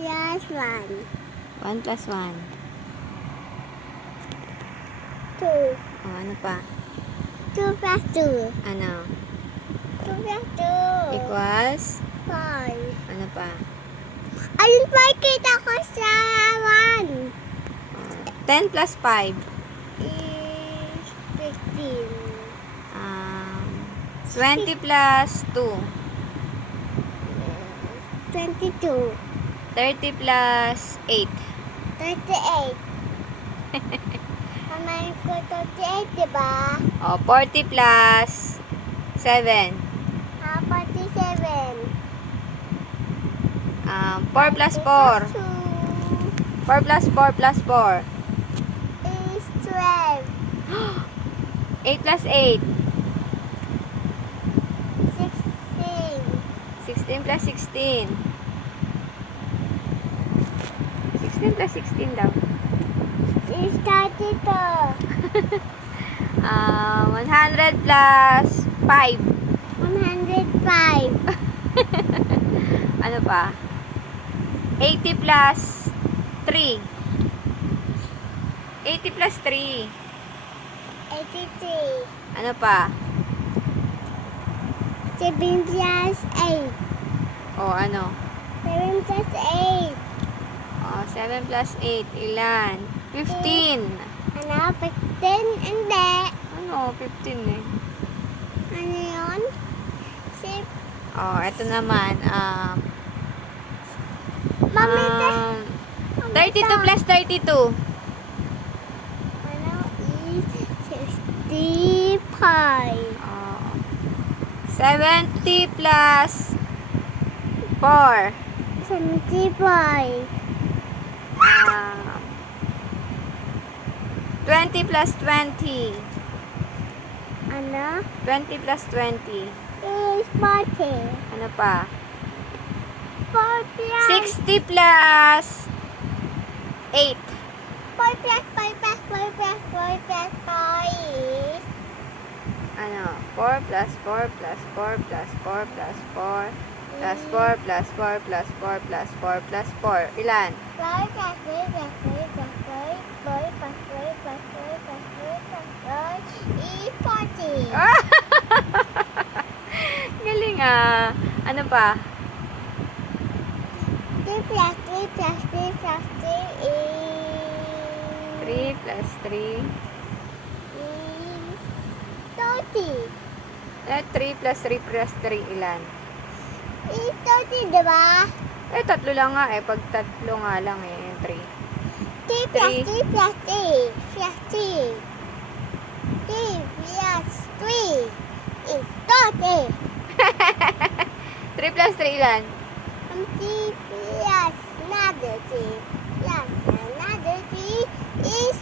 plus 1. 1 plus 1. 2. O, ano pa? 2 plus 2. Ano? 2 plus 2. Equals? 5. Ano pa? Ayun pa kita ko sa 1. 10 plus 5. Is 15. 20 plus 2. 22. 30 plus 8. 38. Mamain ko 38, diba? O, 40 plus 7. 47. 4 plus 4. 4 plus 4 plus 4. Is 12. 8 plus 8. 16. 16 plus 16. 16 plus 16 daw. Is 32. 100 plus 5. 105. Ano pa? 80 plus 3. 80 plus 3. 83. Ano pa? 7 plus 8. O, ano? 7 plus 8. O, 7 plus 8. Ilan? 15. Ano? 15? Hindi. Ano? 15 eh. Ano yun? O, eto naman. Mami, 32 plus 32. ano is 65. 70 plus 4. 75. 20 plus 20. Ano? 20 plus 20. Is 40. Ano pa? 4 plus 60 plus 8. 4 plus 5 plus 4 plus 4 plus 4 is Ano? 4 plus 4 plus 4 plus 4 plus 4 plus 4 plus 4 plus 4 plus 4 plus 4. Ilan? 4 plus 3 plus 3 plus 4 plus 4 plus 4 plus 4 plus 4 is 40. Galing ah. Ano pa? 3 plus 3 plus 3 plus 3 is 3 plus 3. 30. 3 plus 3 plus 3. Ilan? Is 30, diba? Tatlo lang nga eh. Pag tatlo nga lang eh. 3. 3 plus 3 plus 3 plus 3. 3 plus 3 is 30. 3 plus 3 ilan? 3 plus another 3 plus another 3 is